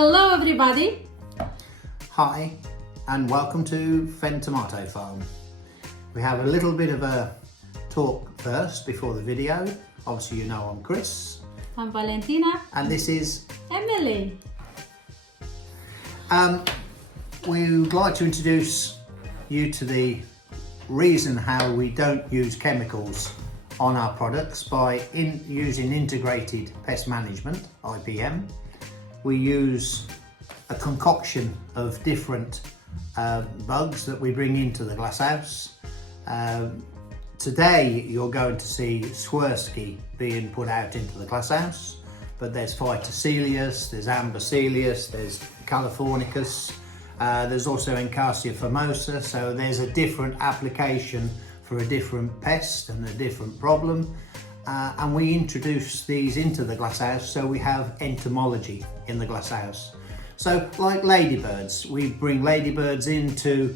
Hello everybody! Hi and welcome to Fen Tomato Farm. We have a little bit of a talk first before the video. Obviously you know I'm Chris. I'm Valentina. And this is Emily. We would like to introduce you to the reason how we don't use chemicals on our products by using integrated pest management, IPM. We use a concoction of different bugs that we bring into the glasshouse. Today you're going to see Swirsky being put out into the glasshouse, but there's Phytocelius, there's Ambicelius, there's Californicus, there's also Encarsia famosa, so there's a different application for a different pest and a different problem. And we introduce these into the glasshouse, so we have entomology in the glasshouse. So like ladybirds, we bring ladybirds in to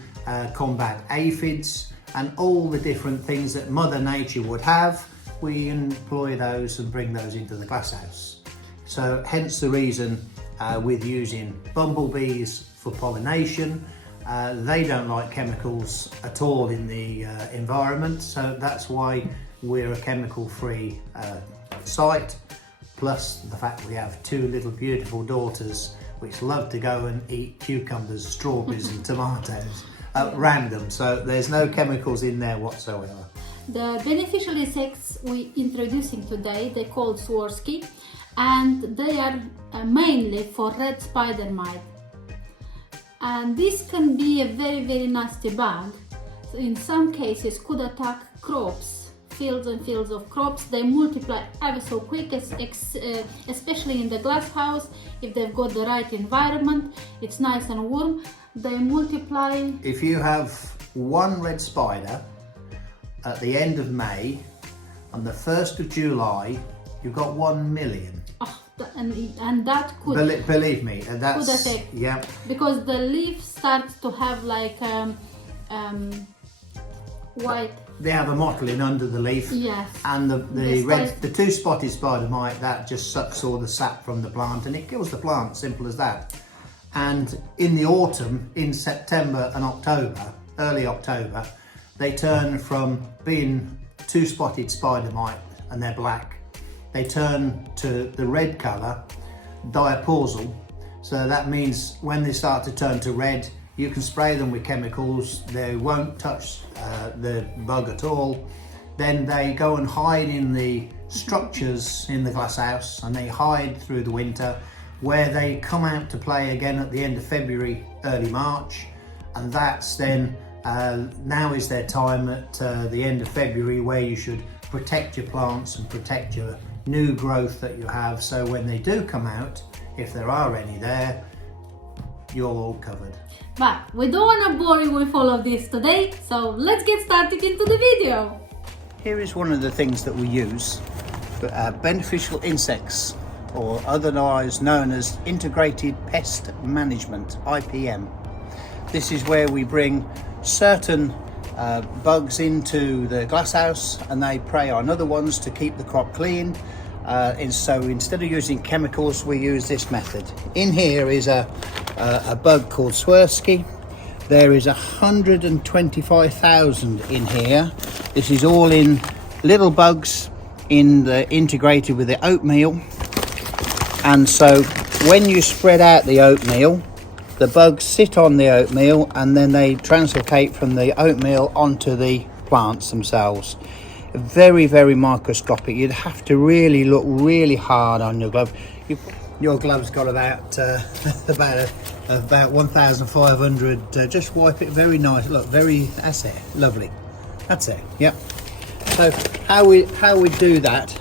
combat aphids and all the different things that Mother Nature would have, we employ those and bring those into the glasshouse. So hence the reason with using bumblebees for pollination. They don't like chemicals at all in the environment, so that's why we're a chemical-free site, plus the fact we have two little beautiful daughters which love to go and eat cucumbers, strawberries and tomatoes at random, so there's no chemicals in there whatsoever. The beneficial insects we're introducing today, they're called Swirsky, and they are mainly for red spider mite. And this can be a very nasty bug. So in some cases could attack crops, fields and fields of crops. They multiply ever so quick, especially in the glass house. If they've got the right environment, it's nice and warm, they multiply. If you have one red spider at the end of May, on the 1st of July, you've got 1 million. Oh, and that could believe me, that's could affect, yeah, because the leaf starts to have like white. They have a mottling under the leaf. Yes. And the two spotted spider mite, that just sucks all the sap from the plant and it kills the plant, simple as that. And in the autumn, in September and October, early October, they turn from being two spotted spider mite and they're black, they turn to the red colour, diapausal. So that means when they start to turn to red, you can spray them with chemicals, they won't touch the bug at all. Then they go and hide in the structures in the glasshouse and they hide through the winter, where they come out to play again at the end of February, early March. And that's then, now is their time at the end of February, where you should protect your plants and protect your new growth that you have, so when they do come out, if there are any there, you're all covered. But we don't want to bore you with all of this today, so let's get started into the video. Here is one of the things that we use for beneficial insects, or otherwise known as integrated pest management, IPM. This is where we bring certain bugs into the glasshouse and they prey on other ones to keep the crop clean. And so instead of using chemicals, we use this method. In here is a bug called Swirsky. There is 125,000 in here. This is all in little bugs integrated with the oatmeal. And so when you spread out the oatmeal, the bugs sit on the oatmeal and then they translocate from the oatmeal onto the plants themselves. Very microscopic. You'd have to really look really hard on your glove. Your glove's got about 1,500. Just wipe it very nice. Look, that's it. Lovely. That's it. Yep. So how we do that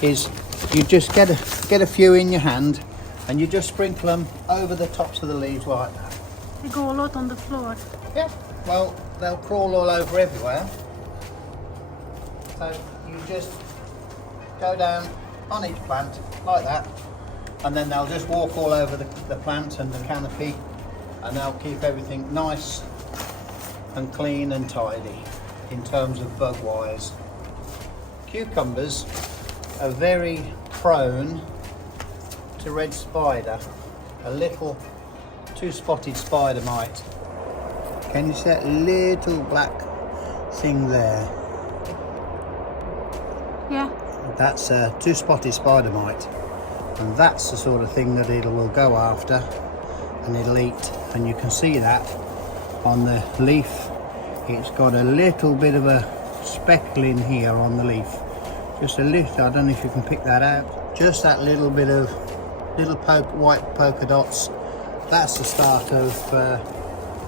is you just get a few in your hand and you just sprinkle them over the tops of the leaves like that. They go a lot on the floor. Yeah. Well, they'll crawl all over everywhere. So you just go down on each plant like that, and then they'll just walk all over the plant and the canopy, and they'll keep everything nice and clean and tidy in terms of bug wise. Cucumbers are very prone to red spider a little two-spotted spider mite. Can you see that little black thing there? Yeah. That's a two-spotted spider mite, and that's the sort of thing that it will go after and it'll eat. And you can see that on the leaf. It's got a little bit of a speckle in here on the leaf, just a little. I don't know if you can pick that out, just that little bit of little white polka dots. That's the start of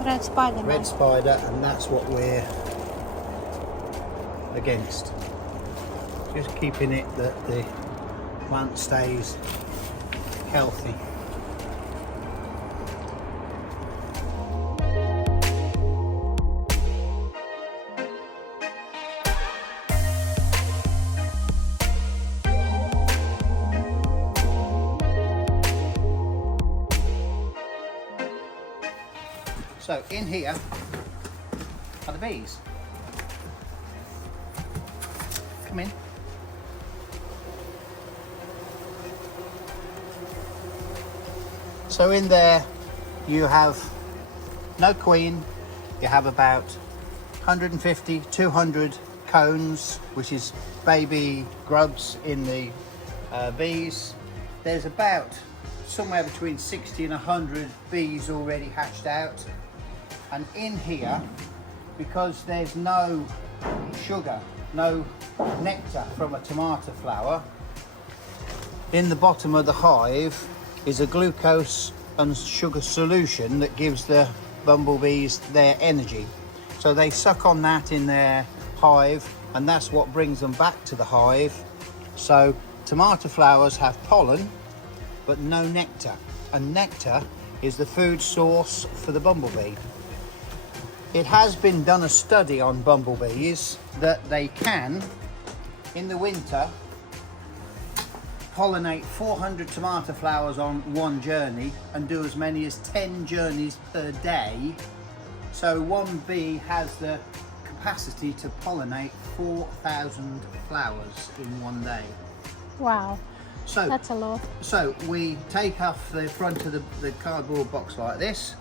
Red spider. red spider, and that's what we're against. Just keeping it that the plant stays healthy. So in here are the bees. Come in. So in there you have no queen, you have about 150, 200 cones, which is baby grubs in the bees. There's about somewhere between 60 and 100 bees already hatched out. And in here, because there's no sugar, no nectar from a tomato flower, in the bottom of the hive is a glucose and sugar solution that gives the bumblebees their energy. So they suck on that in their hive, and that's what brings them back to the hive. So tomato flowers have pollen, but no nectar. And nectar is the food source for the bumblebee. It has been done a study on bumblebees that they can, in the winter, pollinate 400 tomato flowers on one journey and do as many as 10 journeys per day. So one bee has the capacity to pollinate 4,000 flowers in one day. Wow. So that's a lot. So we take off the front of the cardboard box like this.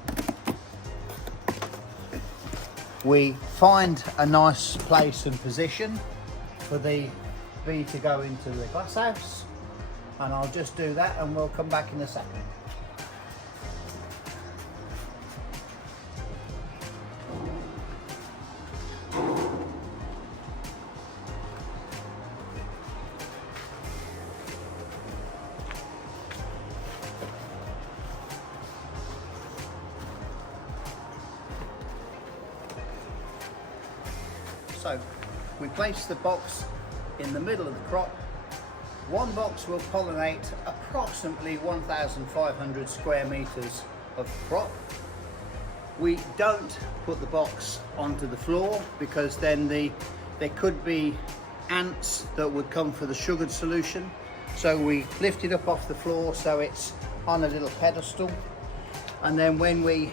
We find a nice place and position for the bee to go into the glasshouse, and I'll just do that and we'll come back in a second. So we place the box in the middle of the crop. One box will pollinate approximately 1,500 square meters of crop. We don't put the box onto the floor because then there could be ants that would come for the sugared solution. So we lift it up off the floor so it's on a little pedestal. And then when we'll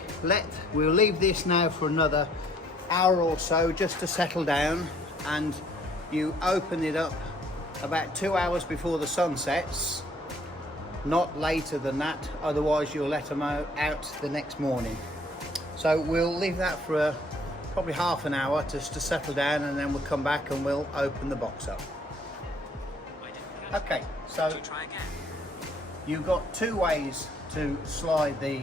leave this now for another hour or so just to settle down, and you open it up about 2 hours before the sun sets, not later than that, otherwise you'll let them out the next morning. So we'll leave that for probably half an hour just to settle down, and then we'll come back and we'll open the box up. Okay, so you've got two ways to slide the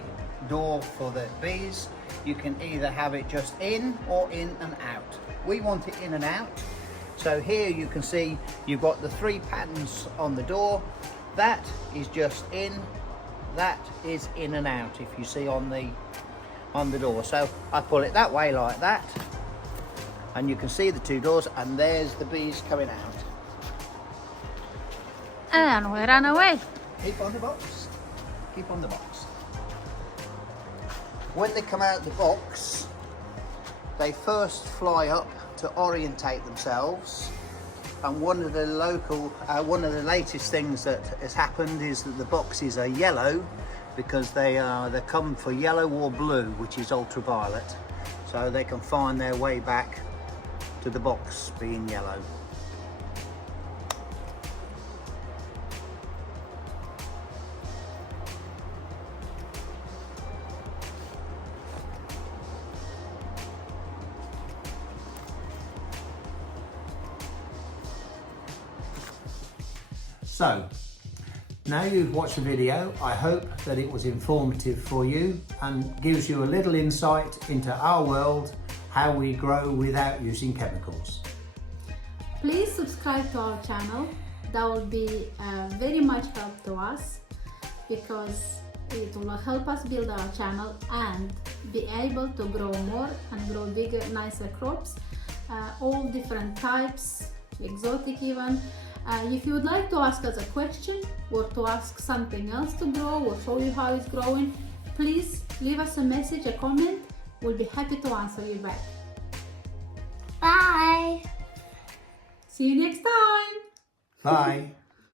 door for the bees. You can either have it just in or in and out. We want it in and out. So here you can see you've got the 3 patterns on the door. That is just in, that is in and out, if you see on the door. So I pull it that way like that, and you can see the 2 doors, and there's the bees coming out. And we ran away. Keep on the box. Keep on the box. When they come out the box, they first fly up to orientate themselves. And one of the latest things that has happened is that the boxes are yellow because they come for yellow or blue, which is ultraviolet. So they can find their way back to the box being yellow. So, now you've watched the video, I hope that it was informative for you and gives you a little insight into our world, how we grow without using chemicals. Please subscribe to our channel. That will be very much help to us, because it will help us build our channel and be able to grow more and grow bigger, nicer crops, all different types, exotic even. If you would like to ask us a question or to ask something else to grow or show you how it's growing, please leave us a message, a comment. We'll be happy to answer you back. Bye. See you next time. Bye.